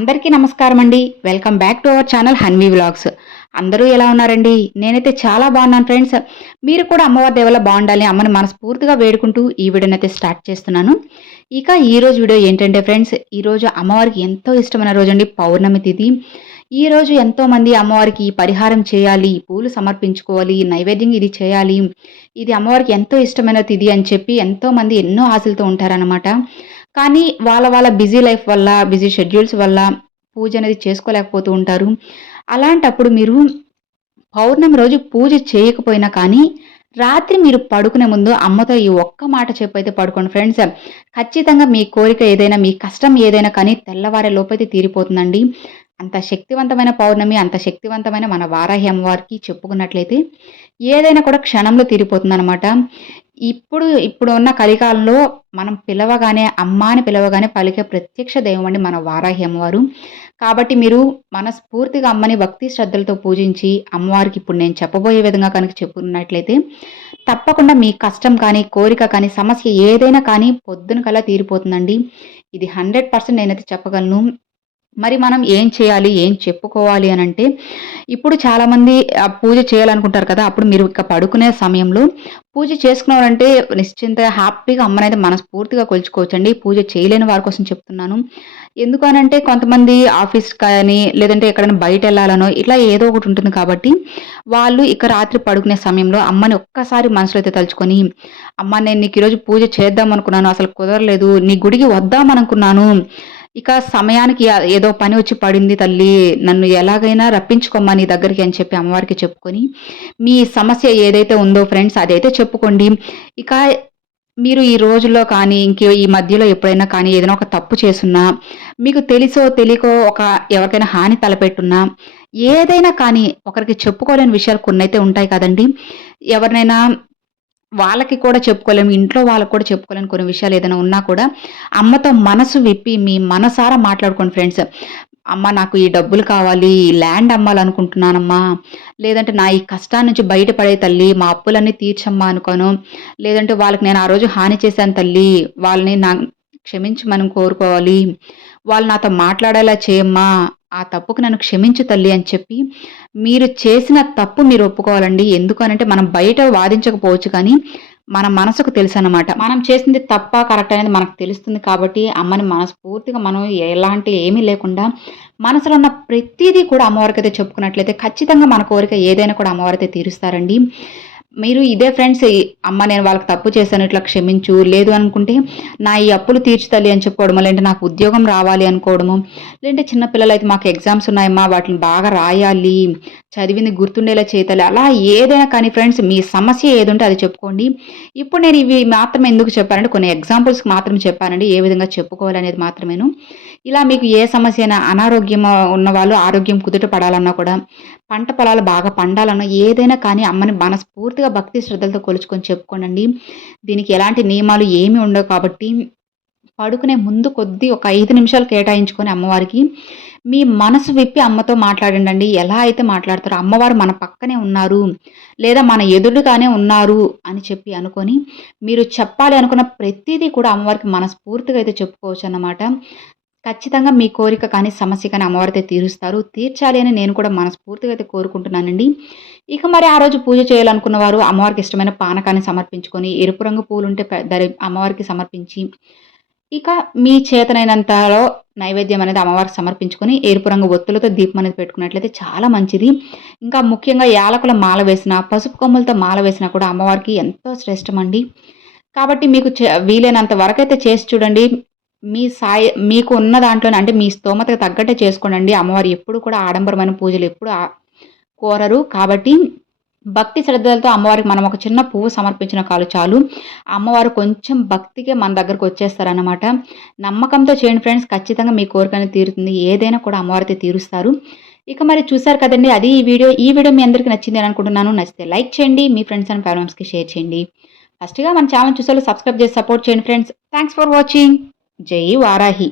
అందరికీ నమస్కారం అండి. Welcome back to our channel Hanvi vlogs. అందరూ ఎలా ఉన్నారండి? నేనైతే చాలా బాగున్నాను ఫ్రెండ్స్. మీరు కూడా అమ్మవారి దయ వల్ల బాగుండాలని అమ్మని మనస్ఫూర్తిగా వేడుకుంటూ ఈ వీడియోనైతే స్టార్ట్ చేస్తున్నాను. ఇక ఈరోజు వీడియో ఏంటంటే ఫ్రెండ్స్, ఈరోజు అమ్మవారికి ఎంతో ఇష్టమైన రోజండి, పౌర్ణమి తిథి. ఈరోజు ఎంతోమంది అమ్మవారికి ఈ పరిహారం చేయాలి, పూలు సమర్పించుకోవాలి, నైవేద్యం ఇది చేయాలి, ఇది అమ్మవారికి ఎంతో ఇష్టమైన తిథి అని చెప్పి ఎంతోమంది ఎన్నో ఆశలతో ఉంటారనమాట. కానీ వాళ్ళ బిజీ లైఫ్ వల్ల, బిజీ షెడ్యూల్స్ వల్ల పూజ అనేది చేసుకోలేకపోతూ ఉంటారు. అలాంటప్పుడు మీరు పౌర్ణమి రోజు పూజ చేయకపోయినా కానీ, రాత్రి మీరు పడుకునే ముందు అమ్మతో ఈ ఒక్క మాట చెప్పైతే పడుకోండి ఫ్రెండ్స్. ఖచ్చితంగా మీ కోరిక ఏదైనా, మీ కష్టం ఏదైనా కానీ తెల్లవారే లోపైతే తీరిపోతుందండి. అంత శక్తివంతమైన పౌర్ణమి, అంత శక్తివంతమైన మన వారాహి అమ్మవారికి చెప్పుకున్నట్లయితే ఏదైనా కూడా క్షణంలో తీరిపోతుందనమాట. ఇప్పుడు ఉన్న కలికాలంలో మనం పిలవగానే, అమ్మ అని పిలవగానే పలికే ప్రత్యక్ష దైవం అండి మన వారాహి అమ్మవారు. కాబట్టి మీరు మనస్ఫూర్తిగా అమ్మని భక్తి శ్రద్ధలతో పూజించి, అమ్మవారికి ఇప్పుడు నేను చెప్పబోయే విధంగా కనుక చెప్పుకున్నట్లయితే తప్పకుండా మీ కష్టం కానీ, కోరిక కానీ, సమస్య ఏదైనా కానీ పొద్దున కల్లా తీరిపోతుందండి. ఇది 100% నేనైతే చెప్పగలను. మరి మనం ఏం చేయాలి? ఏం చెప్పుకోవాలి అనంటే, ఇప్పుడు చాలామంది పూజ చేయాలనుకుంటారు కదా! అప్పుడు మీరు ఇక పడుకునే సమయంలో పూజ చేసుకున్నారంటే నిశ్చింతగా హ్యాపీగా అమ్మనైతే మనస్ఫూర్తిగా కొలుచుకోవచ్చండి. పూజ చేయలేని వారి కోసం చెప్తున్నాను. ఎందుకనంటే కొంతమంది ఆఫీస్ కానీ, లేదంటే ఎక్కడైనా బయటెళ్ళాలనో ఇట్లా ఏదో ఒకటి ఉంటుంది కాబట్టి, వాళ్ళు ఇక రాత్రి పడుకునే సమయంలో అమ్మని ఒక్కసారి మనసులో అయితే తలుచుకొని, అమ్మ నేను నీకు ఈరోజు పూజ చేద్దాం అనుకున్నాను. అసలు కుదరలేదు. నీ గుడికి వద్దామనుకున్నాను. ఇక సమయానికి ఏదో పని వచ్చి పడింది తల్లి. నన్ను ఎలాగైనా రప్పించుకోమ్మా నీ దగ్గరికి అని చెప్పి అమ్మవారికి చెప్పుకొని, మీ సమస్య ఏదైతే ఉందో ఫ్రెండ్స్ అదైతే చెప్పుకోండి. ఇక మీరు ఈ రోజుల్లో కానీ, ఈ మధ్యలో ఎప్పుడైనా కానీ ఏదైనా ఒక తప్పు చేసున్నా, మీకు తెలిసో తెలియకో ఎవరికైనా హాని తలపెట్టున్నా, ఏదైనా కానీ ఒకరికి చెప్పుకోలేని విషయాలు కొన్నైతే ఉంటాయి కదండీ! ఎవరినైనా వాళ్ళకి కూడా చెప్పుకోలేము. ఇంట్లో వాళ్ళకి కూడా చెప్పుకోలేని కొన్ని విషయాలు ఏదైనా ఉన్నా కూడా అమ్మతో మనసు విప్పి మీ మనసారా మాట్లాడుకోండి ఫ్రెండ్స్. అమ్మ నాకు ఈ డబ్బులు కావాలి, ఈ ల్యాండ్ అమ్మాలనుకుంటున్నానమ్మా. లేదంటే నా ఈ కష్టాల నుంచి బయటపడే తల్లి, మా అప్పులన్నీ తీర్చమ్మా అనుకోను. లేదంటే వాళ్ళకి నేను ఆ రోజు హాని చేశాను తల్లి, వాళ్ళని క్షమించమని కోరుకోవాలి. వాళ్ళు నాతో మాట్లాడేలా చేయమ్మా. ఆ తప్పుకు నన్ను క్షమించు తల్లి అని చెప్పి మీరు చేసిన తప్పు మీరు ఒప్పుకోవాలండి. ఎందుకనంటే మనం బయట వాదించకపోవచ్చు కానీ మన మనసుకు తెలుసనమాట. మనం చేసింది తప్పా, కరెక్ట్ అనేది మనకు తెలుస్తుంది కాబట్టి అమ్మని మనస్ఫూర్తిగా మనం ఎలాంటి ఏమీ లేకుండా మనసులో ఉన్న ప్రతీదీ కూడా అమ్మవారికైతే చెప్పుకున్నట్లయితే ఖచ్చితంగా మన కోరిక ఏదైనా కూడా అమ్మవారైతే తీరుస్తారండి. మీరు ఇదే ఫ్రెండ్స్, అమ్మ నేను వాళ్ళకి తప్పు చేశాను ఇట్లా క్షమించు, లేదు అనుకుంటే నా ఈ అప్పులు తీర్చుతల్లి అని చెప్పుకోవడము, లేదంటే నాకు ఉద్యోగం రావాలి అనుకోవడము, లేదంటే చిన్నపిల్లలైతే మాకు ఎగ్జామ్స్ ఉన్నాయమ్మా వాటిని బాగా రాయాలి, చదివింది గుర్తుండేలా చేయతలే, అలా ఏదైనా కానీ ఫ్రెండ్స్ మీ సమస్య ఏదుంటే అది చెప్పుకోండి. ఇప్పుడు నేను ఇవి మాత్రం ఎందుకు చెప్పానంటే కొన్ని ఎగ్జాంపుల్స్కి మాత్రమే చెప్పానండి, ఏ విధంగా చెప్పుకోవాలనేది మాత్రమేను. ఇలా మీకు ఏ సమస్య అయినా, అనారోగ్యం ఉన్నవాళ్ళు ఆరోగ్యం కుదుట పడాలన్నా కూడా, పంట పొలాలు బాగా పండాలన్నా ఏదైనా కానీ అమ్మని మనస్ఫూర్తిగా భక్తి శ్రద్ధలతో కొలుచుకొని చెప్పుకోనండి. దీనికి ఎలాంటి నియమాలు ఏమీ ఉండవు కాబట్టి పడుకునే ముందు ఒక 5 నిమిషాలు కేటాయించుకొని అమ్మవారికి మీ మనసు విప్పి అమ్మతో మాట్లాడండి. ఎలా అయితే మాట్లాడతారో అమ్మవారు మన పక్కనే ఉన్నారు, లేదా మన ఎదురుగానే ఉన్నారు అని చెప్పి అనుకొని మీరు చెప్పాలి అనుకున్న ప్రతిదీ కూడా అమ్మవారికి మనస్ఫూర్తిగా అయితే చెప్పుకోవచ్చు అన్నమాట. ఖచ్చితంగా మీ కోరిక కానీ, సమస్య కానీ అమ్మవారైతే తీరుస్తారు. తీర్చాలి అని నేను కూడా మనస్ఫూర్తిగా అయితే కోరుకుంటున్నానండి. ఇక మరి ఆ రోజు పూజ చేయాలనుకున్న వారు అమ్మవారికి ఇష్టమైన పానకాన్ని సమర్పించుకొని, ఎరుపు రంగు పూలుంటే అమ్మవారికి సమర్పించి, ఇక మీ చేతనైనంతలో నైవేద్యం అనేది అమ్మవారికి సమర్పించుకొని, ఎరుపు రంగు ఒత్తులతో దీపం అనేది పెట్టుకున్నట్లయితే చాలా మంచిది. ఇంకా ముఖ్యంగా యాలకుల మాల వేసినా, పసుపు కొమ్ములతో మాల వేసినా కూడా అమ్మవారికి ఎంతో శ్రేష్టమండి. కాబట్టి మీకు వీలైనంత వరకైతే చేసి చూడండి. మీకు ఉన్న దాంట్లోనే అంటే మీ స్తోమతకు తగ్గట్టే చేసుకోండి. అమ్మవారు ఎప్పుడు కూడా ఆడంబరమైన పూజలు ఎప్పుడు కోరరు. కాబట్టి భక్తి శ్రద్ధలతో అమ్మవారికి మనం ఒక చిన్న పువ్వు సమర్పించిన చాలు. అమ్మవారు కొంచెం భక్తిగా మన దగ్గరకు వచ్చేస్తారన్నమాట. నమ్మకంతో చేయండి ఫ్రెండ్స్, ఖచ్చితంగా మీ కోరిక అనేది తీరుతుంది. ఏదైనా కూడా అమ్మవారైతే తీరుస్తారు. ఇక మరి చూసారు కదండి, అది ఈ వీడియో మీ అందరికీ నచ్చింది అని అనుకుంటున్నాను. నచ్చితే లైక్ చేయండి, మీ ఫ్రెండ్స్ అండ్ ఫ్యామిలీస్కి షేర్ చేయండి. ఫస్ట్గా మన ఛానల్ చూసేవాళ్ళు సబ్స్క్రైబ్ చేసి సపోర్ట్ చేయండి ఫ్రెండ్స్. Thanks for watching. జై వారాహి.